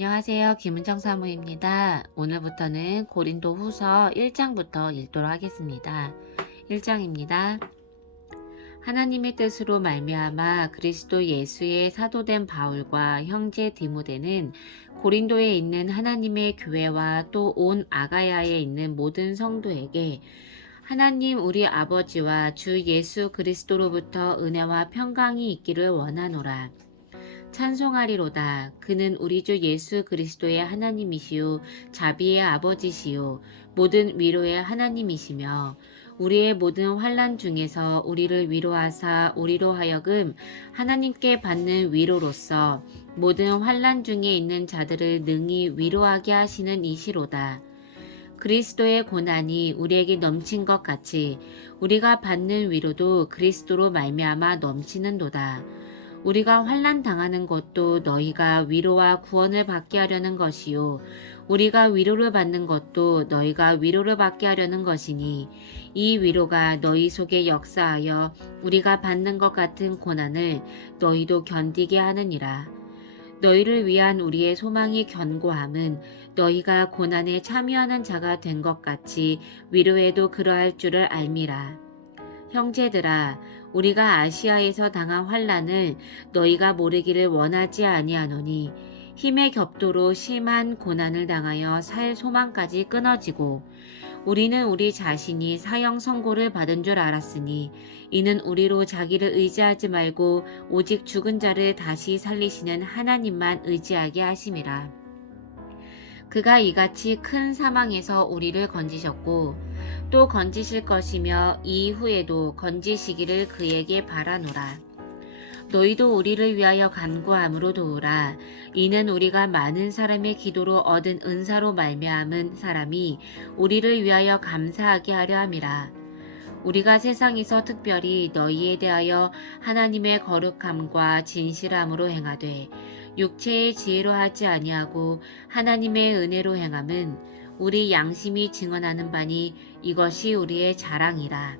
안녕하세요. 김은정 사모입니다. 오늘부터는 고린도 후서 1장부터 읽도록 하겠습니다. 1장입니다. 하나님의 뜻으로 말미암아 그리스도 예수의 사도된 바울과 형제 디모데는 고린도에 있는 하나님의 교회와 또 온 아가야에 있는 모든 성도에게 하나님 우리 아버지와 주 예수 그리스도로부터 은혜와 평강이 있기를 원하노라. 찬송하리로다. 그는 우리 주 예수 그리스도의 하나님이시요 자비의 아버지시요 모든 위로의 하나님이시며 우리의 모든 환난 중에서 우리를 위로하사 우리로 하여금 하나님께 받는 위로로서 모든 환난 중에 있는 자들을 능히 위로하게 하시는 이시로다. 그리스도의 고난이 우리에게 넘친 것 같이 우리가 받는 위로도 그리스도로 말미암아 넘치는도다. 우리가 환난 당하는 것도 너희가 위로와 구원을 받게 하려는 것이요 우리가 위로를 받는 것도 너희가 위로를 받게 하려는 것이니 이 위로가 너희 속에 역사하여 우리가 받는 것 같은 고난을 너희도 견디게 하느니라. 너희를 위한 우리의 소망이 견고함은 너희가 고난에 참여하는 자가 된 것 같이 위로에도 그러할 줄을 알미라. 형제들아, 우리가 아시아에서 당한 환난을 너희가 모르기를 원하지 아니하노니 힘의 격도로 심한 고난을 당하여 살 소망까지 끊어지고 우리는 우리 자신이 사형 선고를 받은 줄 알았으니 이는 우리로 자기를 의지하지 말고 오직 죽은 자를 다시 살리시는 하나님만 의지하게 하심이라. 그가 이같이 큰 사망에서 우리를 건지셨고 또 건지실 것이며 이후에도 건지시기를 그에게 바라노라. 너희도 우리를 위하여 간구함으로 도우라. 이는 우리가 많은 사람의 기도로 얻은 은사로 말미암은 사람이 우리를 위하여 감사하게 하려 함이라. 우리가 세상에서 특별히 너희에 대하여 하나님의 거룩함과 진실함으로 행하되 육체의 지혜로 하지 아니하고 하나님의 은혜로 행함은 우리 양심이 증언하는 바니 이것이 우리의 자랑이라.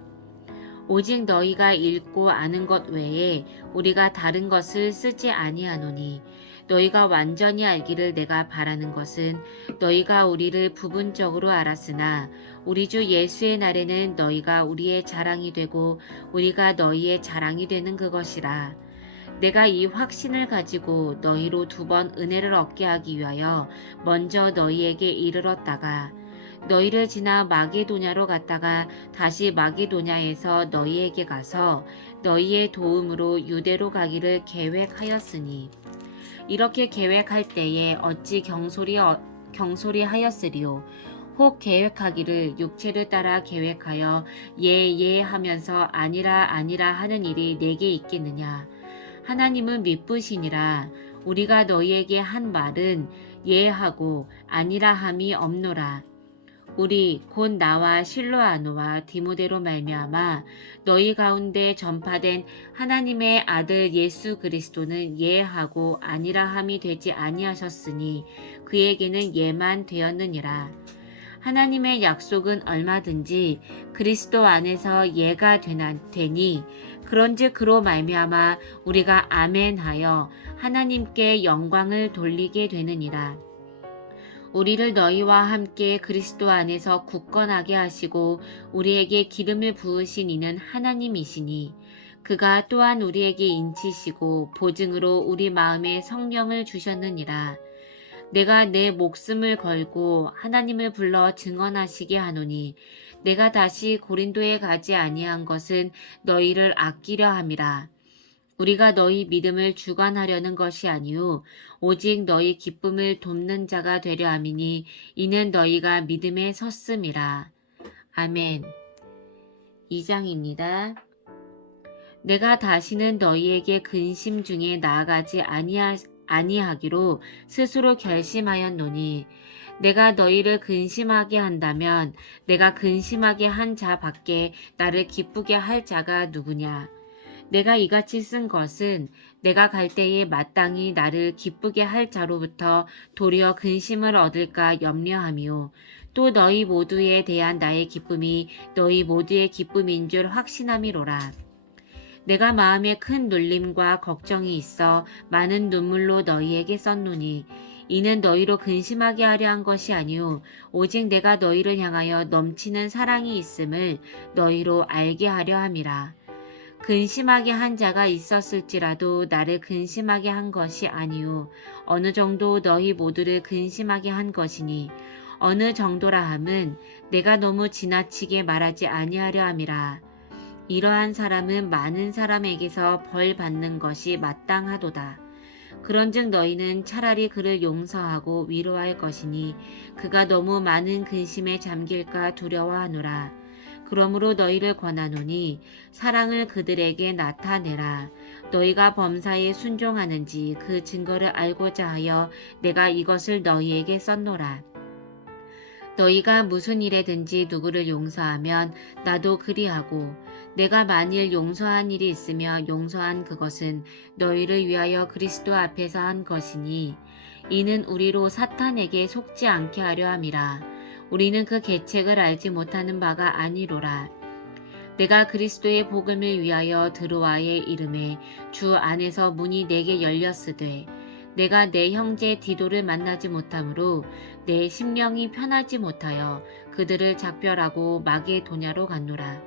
오직 너희가 읽고 아는 것 외에 우리가 다른 것을 쓰지 아니하노니 너희가 완전히 알기를 내가 바라는 것은 너희가 우리를 부분적으로 알았으나 우리 주 예수의 날에는 너희가 우리의 자랑이 되고 우리가 너희의 자랑이 되는 그것이라. 내가 이 확신을 가지고 너희로 2번 은혜를 얻게 하기 위하여 먼저 너희에게 이르렀다가 너희를 지나 마게도냐로 갔다가 다시 마게도냐에서 너희에게 가서 너희의 도움으로 유대로 가기를 계획하였으니 이렇게 계획할 때에 어찌 경솔이 하였으리요. 혹 계획하기를 육체를 따라 계획하여 예 하면서 아니라 하는 일이 내게 있겠느냐. 하나님은 미쁘시니라. 우리가 너희에게 한 말은 예하고 아니라 함이 없노라. 우리 곧 나와 실로아노와 디모데로 말미암아 너희 가운데 전파된 하나님의 아들 예수 그리스도는 예하고 아니라 함이 되지 아니하셨으니 그에게는 예만 되었느니라. 하나님의 약속은 얼마든지 그리스도 안에서 예가 되니 그런즉 그로 말미암아 우리가 아멘하여 하나님께 영광을 돌리게 되느니라. 우리를 너희와 함께 그리스도 안에서 굳건하게 하시고 우리에게 기름을 부으신 이는 하나님이시니 그가 또한 우리에게 인치시고 보증으로 우리 마음에 성령을 주셨느니라. 내가 내 목숨을 걸고 하나님을 불러 증언하시게 하노니 내가 다시 고린도에 가지 아니한 것은 너희를 아끼려 함이라. 우리가 너희 믿음을 주관하려는 것이 아니요 오직 너희 기쁨을 돕는 자가 되려 함이니 이는 너희가 믿음에 섰음이라. 아멘. 2장입니다. 내가 다시는 너희에게 근심 중에 나아가지 아니하기로 스스로 결심하였노니 내가 너희를 근심하게 한다면 내가 근심하게 한 자 밖에 나를 기쁘게 할 자가 누구냐. 내가 이같이 쓴 것은 내가 갈 때에 마땅히 나를 기쁘게 할 자로부터 도리어 근심을 얻을까 염려하며 또 너희 모두에 대한 나의 기쁨이 너희 모두의 기쁨인 줄 확신함이로라. 내가 마음에 큰 눌림과 걱정이 있어 많은 눈물로 너희에게 썼노니 이는 너희로 근심하게 하려 한 것이 아니요 오직 내가 너희를 향하여 넘치는 사랑이 있음을 너희로 알게 하려 함이라. 근심하게 한 자가 있었을지라도 나를 근심하게 한 것이 아니요 어느 정도 너희 모두를 근심하게 한 것이니 어느 정도라 함은 내가 너무 지나치게 말하지 아니하려 함이라. 이러한 사람은 많은 사람에게서 벌 받는 것이 마땅하도다. 그런즉 너희는 차라리 그를 용서하고 위로할 것이니 그가 너무 많은 근심에 잠길까 두려워하노라. 그러므로 너희를 권하노니 사랑을 그들에게 나타내라. 너희가 범사에 순종하는지 그 증거를 알고자 하여 내가 이것을 너희에게 썼노라. 너희가 무슨 일에든지 누구를 용서하면 나도 그리하고 내가 만일 용서한 일이 있으며 용서한 그것은 너희를 위하여 그리스도 앞에서 한 것이니 이는 우리로 사탄에게 속지 않게 하려 함이라. 우리는 그 계책을 알지 못하는 바가 아니로라. 내가 그리스도의 복음을 위하여 드로아의 이름에 주 안에서 문이 내게 열렸으되 내가 내 형제 디도를 만나지 못하므로 내 심령이 편하지 못하여 그들을 작별하고 마게도냐로 갔노라.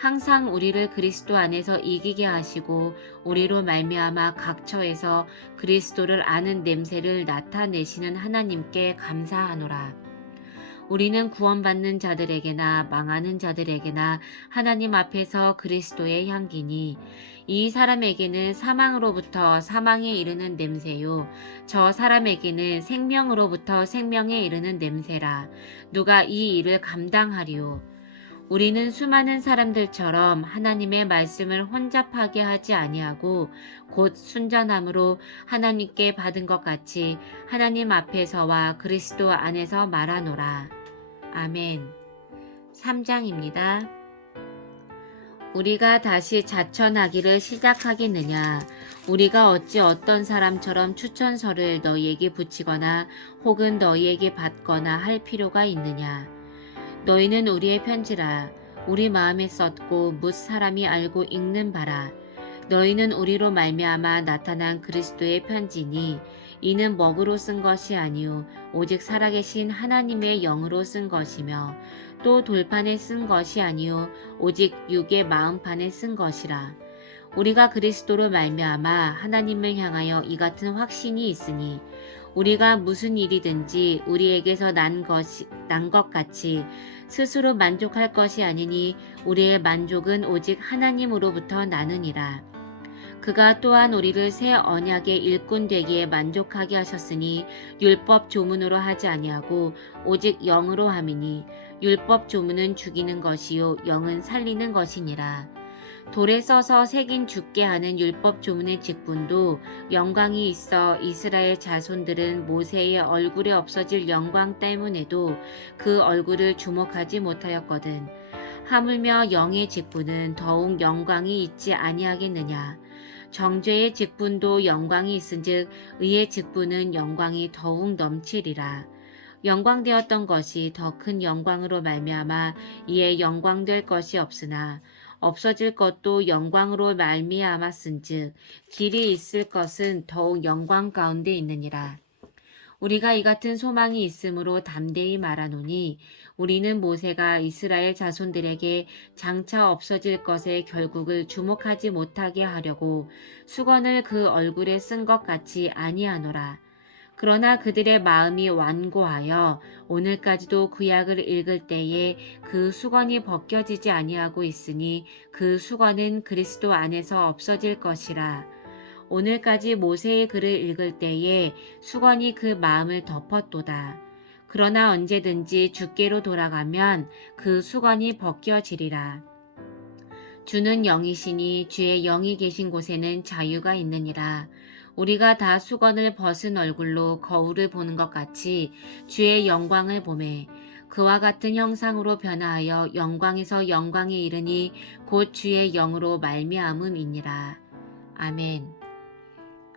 항상 우리를 그리스도 안에서 이기게 하시고 우리로 말미암아 각처에서 그리스도를 아는 냄새를 나타내시는 하나님께 감사하노라. 우리는 구원받는 자들에게나 망하는 자들에게나 하나님 앞에서 그리스도의 향기니 이 사람에게는 사망으로부터 사망에 이르는 냄새요 저 사람에게는 생명으로부터 생명에 이르는 냄새라. 누가 이 일을 감당하리요. 우리는 수많은 사람들처럼 하나님의 말씀을 혼잡하게 하지 아니하고 곧 순전함으로 하나님께 받은 것 같이 하나님 앞에서와 그리스도 안에서 말하노라. 아멘. 3장입니다. 우리가 다시 자천하기를 시작하겠느냐? 우리가 어찌 어떤 사람처럼 추천서를 너희에게 붙이거나 혹은 너희에게 받거나 할 필요가 있느냐? 너희는 우리의 편지라. 우리 마음에 썼고 뭇 사람이 알고 읽는 바라. 너희는 우리로 말미암아 나타난 그리스도의 편지니 이는 먹으로 쓴 것이 아니요 오직 살아계신 하나님의 영으로 쓴 것이며 또 돌판에 쓴 것이 아니요 오직 육의 마음판에 쓴 것이라. 우리가 그리스도로 말미암아 하나님을 향하여 이 같은 확신이 있으니 우리가 무슨 일이든지 우리에게서 난 것 같이 스스로 만족할 것이 아니니 우리의 만족은 오직 하나님으로부터 나느니라. 그가 또한 우리를 새 언약의 일꾼 되기에 만족하게 하셨으니 율법 조문으로 하지 아니하고 오직 영으로 함이니 율법 조문은 죽이는 것이요 영은 살리는 것이니라. 돌에 써서 새긴 죽게 하는 율법 조문의 직분도 영광이 있어 이스라엘 자손들은 모세의 얼굴에 없어질 영광 때문에도 그 얼굴을 주목하지 못하였거든. 하물며 영의 직분은 더욱 영광이 있지 아니하겠느냐. 정죄의 직분도 영광이 있은즉 의의 직분은 영광이 더욱 넘치리라. 영광되었던 것이 더 큰 영광으로 말미암아 이에 영광될 것이 없으나 없어질 것도 영광으로 말미암았은즉 길이 있을 것은 더욱 영광 가운데 있느니라. 우리가 이 같은 소망이 있으므로 담대히 말하노니 우리는 모세가 이스라엘 자손들에게 장차 없어질 것의 결국을 주목하지 못하게 하려고 수건을 그 얼굴에 쓴 것 같이 아니하노라. 그러나 그들의 마음이 완고하여 오늘까지도 구약을 읽을 때에 그 수건이 벗겨지지 아니하고 있으니 그 수건은 그리스도 안에서 없어질 것이라. 오늘까지 모세의 글을 읽을 때에 수건이 그 마음을 덮었도다. 그러나 언제든지 주께로 돌아가면 그 수건이 벗겨지리라. 주는 영이시니 주의 영이 계신 곳에는 자유가 있느니라. 우리가 다 수건을 벗은 얼굴로 거울을 보는 것 같이 주의 영광을 보매 그와 같은 형상으로 변화하여 영광에서 영광에 이르니 곧 주의 영으로 말미암음이니라. 아멘.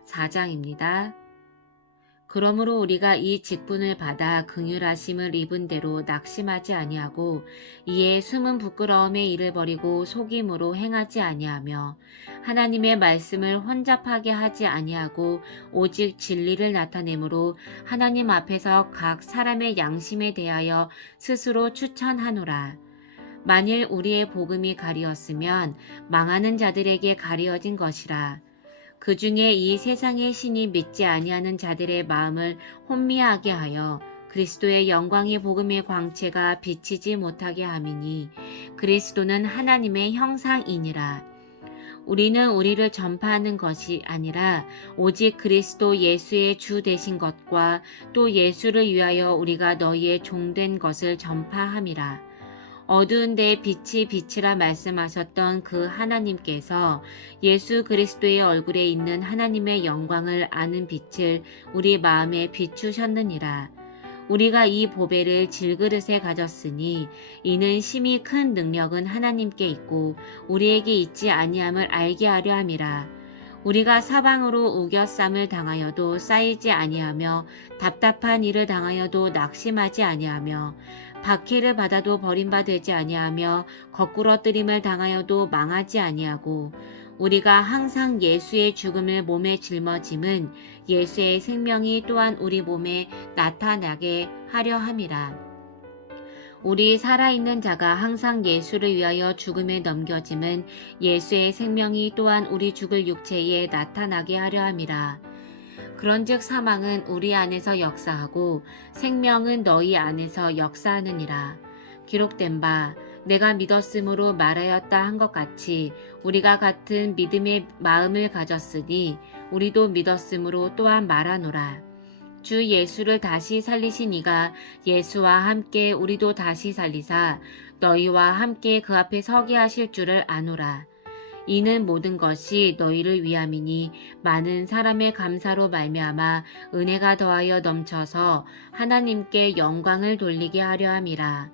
4장입니다. 그러므로 우리가 이 직분을 받아 긍휼하심을 입은 대로 낙심하지 아니하고 이에 숨은 부끄러움의 일을 버리고 속임으로 행하지 아니하며 하나님의 말씀을 혼잡하게 하지 아니하고 오직 진리를 나타내므로 하나님 앞에서 각 사람의 양심에 대하여 스스로 추천하노라. 만일 우리의 복음이 가리었으면 망하는 자들에게 가리어진 것이라. 그 중에 이 세상의 신이 믿지 아니하는 자들의 마음을 혼미하게 하여 그리스도의 영광의 복음의 광채가 비치지 못하게 함이니 그리스도는 하나님의 형상이니라. 우리는 우리를 전파하는 것이 아니라 오직 그리스도 예수의 주 되신 것과 또 예수를 위하여 우리가 너희의 종된 것을 전파함이라. 어두운 데에 빛이 빛이라 말씀하셨던 그 하나님께서 예수 그리스도의 얼굴에 있는 하나님의 영광을 아는 빛을 우리 마음에 비추셨느니라. 우리가 이 보배를 질그릇에 가졌으니 이는 심히 큰 능력은 하나님께 있고 우리에게 있지 아니함을 알게 하려 함이라. 우리가 사방으로 우겨쌈을 당하여도 쌓이지 아니하며 답답한 일을 당하여도 낙심하지 아니하며 박해를 받아도 버림받지 아니하며 거꾸러뜨림을 당하여도 망하지 아니하고 우리가 항상 예수의 죽음을 몸에 짊어짐은 예수의 생명이 또한 우리 몸에 나타나게 하려 함이라. 우리 살아있는 자가 항상 예수를 위하여 죽음에 넘겨짐은 예수의 생명이 또한 우리 죽을 육체에 나타나게 하려 함이라. 그런즉 사망은 우리 안에서 역사하고 생명은 너희 안에서 역사하느니라. 기록된 바 내가 믿었으므로 말하였다 한 것 같이 우리가 같은 믿음의 마음을 가졌으니 우리도 믿었으므로 또한 말하노라. 주 예수를 다시 살리신 이가 예수와 함께 우리도 다시 살리사 너희와 함께 그 앞에 서게 하실 줄을 아노라. 이는 모든 것이 너희를 위함이니 많은 사람의 감사로 말미암아 은혜가 더하여 넘쳐서 하나님께 영광을 돌리게 하려 함이라.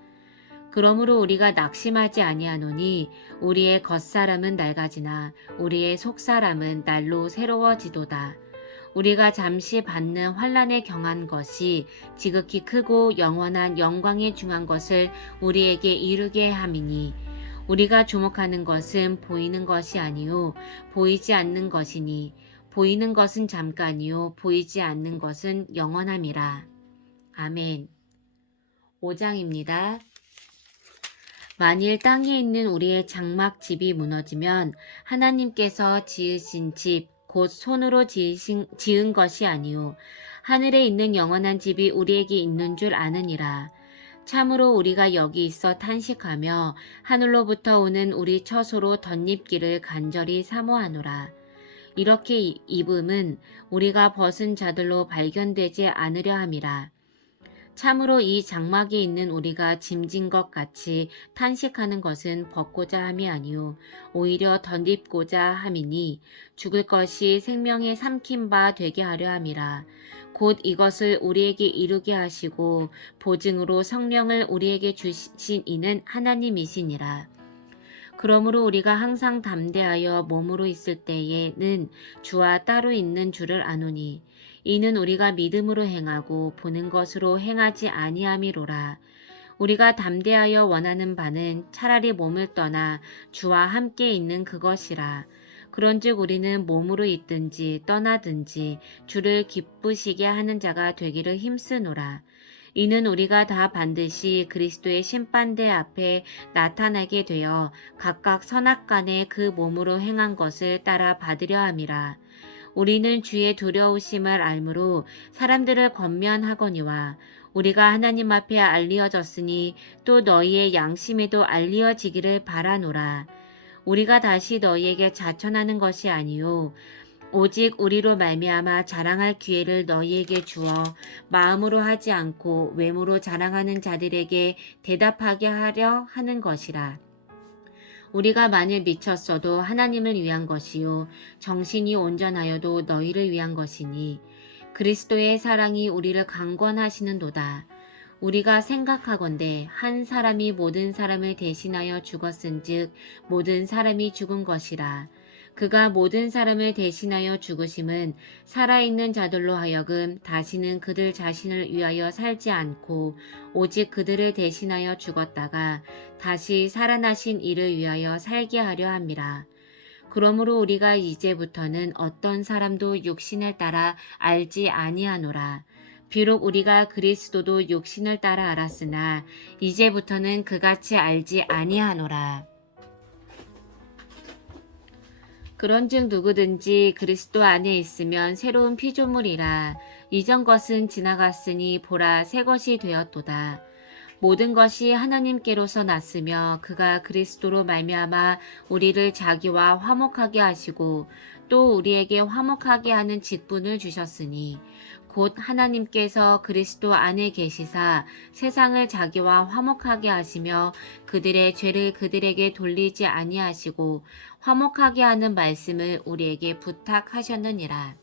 그러므로 우리가 낙심하지 아니하노니 우리의 겉사람은 낡아지나 우리의 속사람은 날로 새로워지도다. 우리가 잠시 받는 환난에 경한 것이 지극히 크고 영원한 영광에 중한 것을 우리에게 이루게 함이니 우리가 주목하는 것은 보이는 것이 아니요 보이지 않는 것이니 보이는 것은 잠깐이요 보이지 않는 것은 영원함이라. 아멘. 5장입니다. 만일 땅에 있는 우리의 장막 집이 무너지면 하나님께서 지으신 집 곧 손으로 지은 것이 아니요 하늘에 있는 영원한 집이 우리에게 있는 줄 아느니라. 참으로 우리가 여기 있어 탄식하며 하늘로부터 오는 우리 처소로 덧입기를 간절히 사모하노라. 이렇게 입음은 우리가 벗은 자들로 발견되지 않으려 함이라. 참으로 이 장막에 있는 우리가 짐진 것 같이 탄식하는 것은 벗고자 함이 아니요 오히려 덧입고자 함이니 죽을 것이 생명에 삼킨 바 되게 하려 함이라. 곧 이것을 우리에게 이루게 하시고 보증으로 성령을 우리에게 주신 이는 하나님이시니라. 그러므로 우리가 항상 담대하여 몸으로 있을 때에는 주와 따로 있는 줄을 아노니 이는 우리가 믿음으로 행하고 보는 것으로 행하지 아니함이로라. 우리가 담대하여 원하는 바는 차라리 몸을 떠나 주와 함께 있는 그것이라. 그런즉 우리는 몸으로 있든지 떠나든지 주를 기쁘시게 하는 자가 되기를 힘쓰노라. 이는 우리가 다 반드시 그리스도의 심판대 앞에 나타나게 되어 각각 선악간에 그 몸으로 행한 것을 따라 받으려 함이라. 우리는 주의 두려우심을 알므로 사람들을 권면하거니와 우리가 하나님 앞에 알리어졌으니 또 너희의 양심에도 알리어지기를 바라노라. 우리가 다시 너희에게 자천하는 것이 아니요 오직 우리로 말미암아 자랑할 기회를 너희에게 주어 마음으로 하지 않고 외모로 자랑하는 자들에게 대답하게 하려 하는 것이라. 우리가 만일 미쳤어도 하나님을 위한 것이요 정신이 온전하여도 너희를 위한 것이니 그리스도의 사랑이 우리를 강권하시는도다. 우리가 생각하건대 한 사람이 모든 사람을 대신하여 죽었은즉 모든 사람이 죽은 것이라. 그가 모든 사람을 대신하여 죽으심은 살아있는 자들로 하여금 다시는 그들 자신을 위하여 살지 않고 오직 그들을 대신하여 죽었다가 다시 살아나신 이를 위하여 살게 하려 함이라. 그러므로 우리가 이제부터는 어떤 사람도 육신을 따라 알지 아니하노라. 비록 우리가 그리스도도 육신을 따라 알았으나 이제부터는 그같이 알지 아니하노라. 그런즉 누구든지 그리스도 안에 있으면 새로운 피조물이라. 이전 것은 지나갔으니 보라 새 것이 되었도다. 모든 것이 하나님께로서 났으며 그가 그리스도로 말미암아 우리를 자기와 화목하게 하시고 또 우리에게 화목하게 하는 직분을 주셨으니 곧 하나님께서 그리스도 안에 계시사 세상을 자기와 화목하게 하시며 그들의 죄를 그들에게 돌리지 아니하시고 화목하게 하는 말씀을 우리에게 부탁하셨느니라.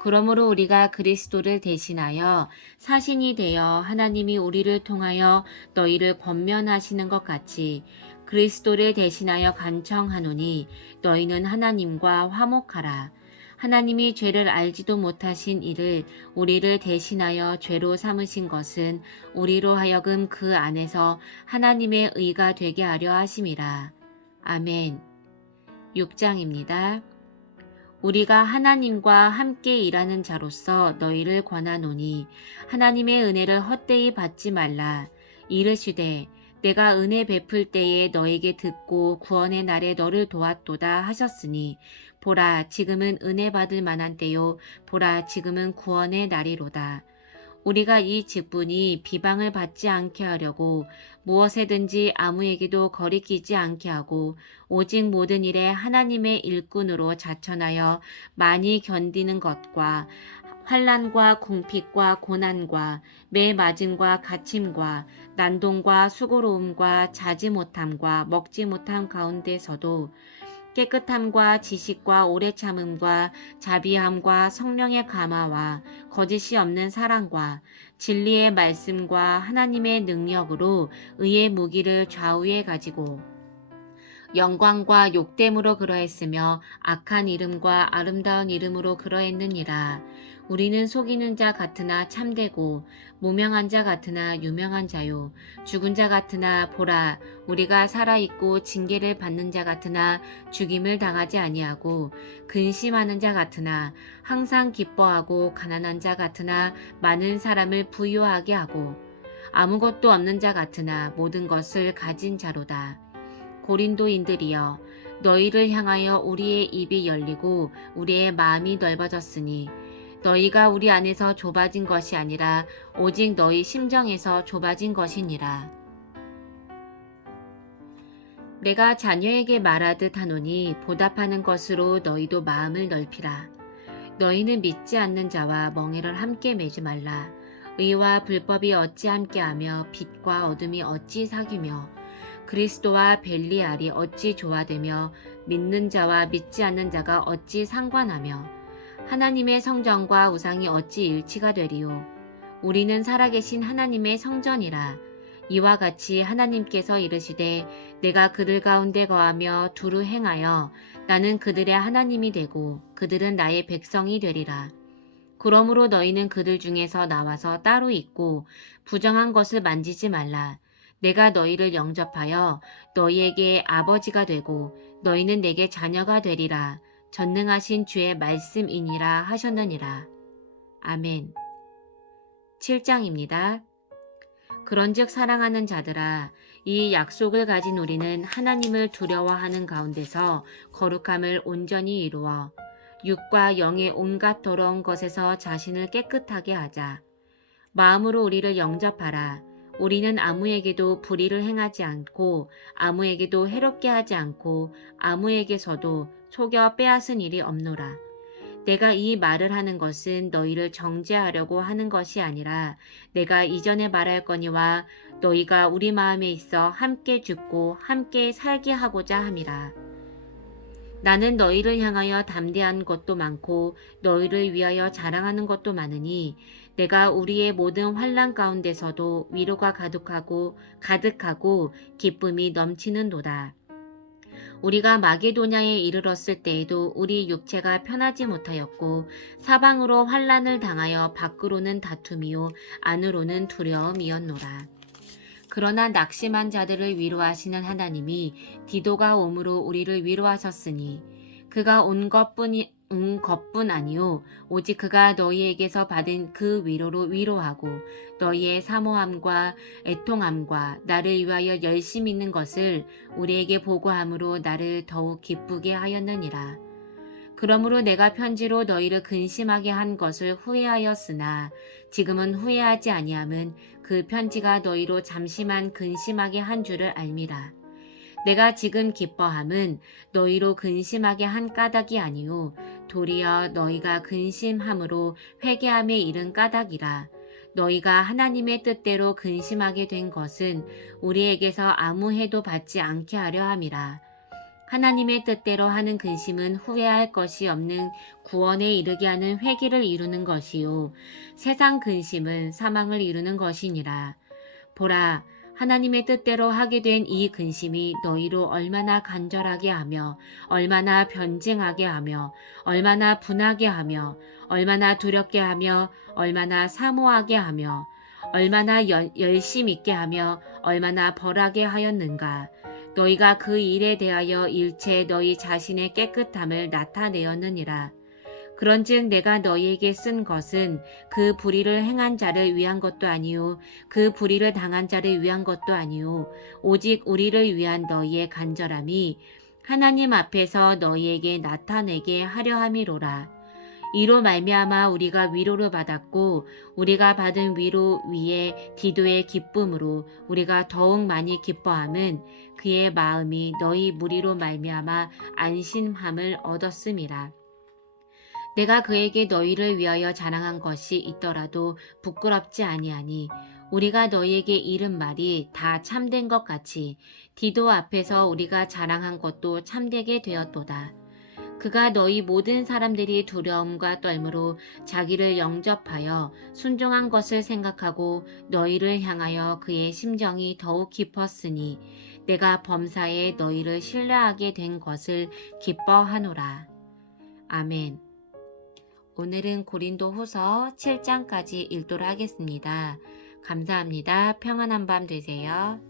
그러므로 우리가 그리스도를 대신하여 사신이 되어 하나님이 우리를 통하여 너희를 권면하시는 것 같이 그리스도를 대신하여 간청하노니 너희는 하나님과 화목하라. 하나님이 죄를 알지도 못하신 이를 우리를 대신하여 죄로 삼으신 것은 우리로 하여금 그 안에서 하나님의 의가 되게 하려 하심이라. 아멘. 6장입니다. 우리가 하나님과 함께 일하는 자로서 너희를 권하노니 하나님의 은혜를 헛되이 받지 말라. 이르시되 내가 은혜 베풀 때에 너에게 듣고 구원의 날에 너를 도왔도다 하셨으니 보라 지금은 은혜 받을 만한 때요 보라 지금은 구원의 날이로다. 우리가 이 직분이 비방을 받지 않게 하려고 무엇에든지 아무에게도 거리끼지 않게 하고 오직 모든 일에 하나님의 일꾼으로 자천하여 많이 견디는 것과 환난과 궁핍과 고난과 매 맞음과 갇힘과 난동과 수고로움과 자지 못함과 먹지 못함 가운데서도 깨끗함과 지식과 오래 참음과 자비함과 성령의 감화와 거짓이 없는 사랑과 진리의 말씀과 하나님의 능력으로 의의 무기를 좌우에 가지고 영광과 욕됨으로 그러했으며 악한 이름과 아름다운 이름으로 그러했느니라. 우리는 속이는 자 같으나 참되고 무명한 자 같으나 유명한 자요 죽은 자 같으나 보라 우리가 살아있고 징계를 받는 자 같으나 죽임을 당하지 아니하고 근심하는 자 같으나 항상 기뻐하고 가난한 자 같으나 많은 사람을 부유하게 하고 아무것도 없는 자 같으나 모든 것을 가진 자로다. 고린도인들이여 너희를 향하여 우리의 입이 열리고 우리의 마음이 넓어졌으니 너희가 우리 안에서 좁아진 것이 아니라 오직 너희 심정에서 좁아진 것이니라. 내가 자녀에게 말하듯 하노니 보답하는 것으로 너희도 마음을 넓히라. 너희는 믿지 않는 자와 멍에를 함께 매지 말라. 의와 불법이 어찌 함께하며 빛과 어둠이 어찌 사귀며 그리스도와 벨리알이 어찌 조화되며 믿는 자와 믿지 않는 자가 어찌 상관하며 하나님의 성전과 우상이 어찌 일치가 되리요. 우리는 살아계신 하나님의 성전이라. 이와 같이 하나님께서 이르시되 내가 그들 가운데 거하며 두루 행하여 나는 그들의 하나님이 되고 그들은 나의 백성이 되리라. 그러므로 너희는 그들 중에서 나와서 따로 있고 부정한 것을 만지지 말라. 내가 너희를 영접하여 너희에게 아버지가 되고 너희는 내게 자녀가 되리라. 전능하신 주의 말씀이니라 하셨느니라. 아멘. 7장입니다. 그런즉 사랑하는 자들아 이 약속을 가진 우리는 하나님을 두려워하는 가운데서 거룩함을 온전히 이루어 육과 영의 온갖 더러운 것에서 자신을 깨끗하게 하자. 마음으로 우리를 영접하라. 우리는 아무에게도 불의를 행하지 않고 아무에게도 해롭게 하지 않고 아무에게서도 속여 빼앗은 일이 없노라. 내가 이 말을 하는 것은 너희를 정죄하려고 하는 것이 아니라 내가 이전에 말할 거니와 너희가 우리 마음에 있어 함께 죽고 함께 살게 하고자 함이라. 나는 너희를 향하여 담대한 것도 많고 너희를 위하여 자랑하는 것도 많으니 내가 우리의 모든 환난 가운데서도 위로가 가득하고 기쁨이 넘치는도다. 우리가 마게도냐에 이르렀을 때에도 우리 육체가 편하지 못하였고 사방으로 환난을 당하여 밖으로는 다툼이요 안으로는 두려움이었노라. 그러나 낙심한 자들을 위로하시는 하나님이 디도가 옴으로 우리를 위로하셨으니 그가 온 것뿐 아니요 오직 그가 너희에게서 받은 그 위로로 위로하고 너희의 사모함과 애통함과 나를 위하여 열심 있는 것을 우리에게 보고함으로 나를 더욱 기쁘게 하였느니라. 그러므로 내가 편지로 너희를 근심하게 한 것을 후회하였으나 지금은 후회하지 아니함은 그 편지가 너희로 잠시만 근심하게 한 줄을 알미라. 내가 지금 기뻐함은 너희로 근심하게 한 까닭이 아니요 도리어 너희가 근심함으로 회개함에 이른 까닭이라. 너희가 하나님의 뜻대로 근심하게 된 것은 우리에게서 아무 해도 받지 않게 하려 함이라. 하나님의 뜻대로 하는 근심은 후회할 것이 없는 구원에 이르게 하는 회개를 이루는 것이요 세상 근심은 사망을 이루는 것이니라. 보라, 하나님의 뜻대로 하게 된 이 근심이 너희로 얼마나 간절하게 하며 얼마나 변증하게 하며 얼마나 분하게 하며 얼마나 두렵게 하며 얼마나 사모하게 하며 얼마나 열심 있게 하며 얼마나 벌하게 하였는가. 너희가 그 일에 대하여 일체 너희 자신의 깨끗함을 나타내었느니라. 그런즉 내가 너희에게 쓴 것은 그 불의를 행한 자를 위한 것도 아니요 그 불의를 당한 자를 위한 것도 아니요 오직 우리를 위한 너희의 간절함이 하나님 앞에서 너희에게 나타내게 하려 함이로라. 이로 말미암아 우리가 위로를 받았고 우리가 받은 위로 위에 디도의 기쁨으로 우리가 더욱 많이 기뻐함은 그의 마음이 너희 무리로 말미암아 안심함을 얻었음이라. 내가 그에게 너희를 위하여 자랑한 것이 있더라도 부끄럽지 아니하니 우리가 너희에게 이른 말이 다 참된 것 같이 디도 앞에서 우리가 자랑한 것도 참되게 되었도다. 그가 너희 모든 사람들이 두려움과 떨므로 자기를 영접하여 순종한 것을 생각하고 너희를 향하여 그의 심정이 더욱 깊었으니 내가 범사에 너희를 신뢰하게 된 것을 기뻐하노라. 아멘. 오늘은 고린도 후서 7장까지 읽도록 하겠습니다. 감사합니다. 평안한 밤 되세요.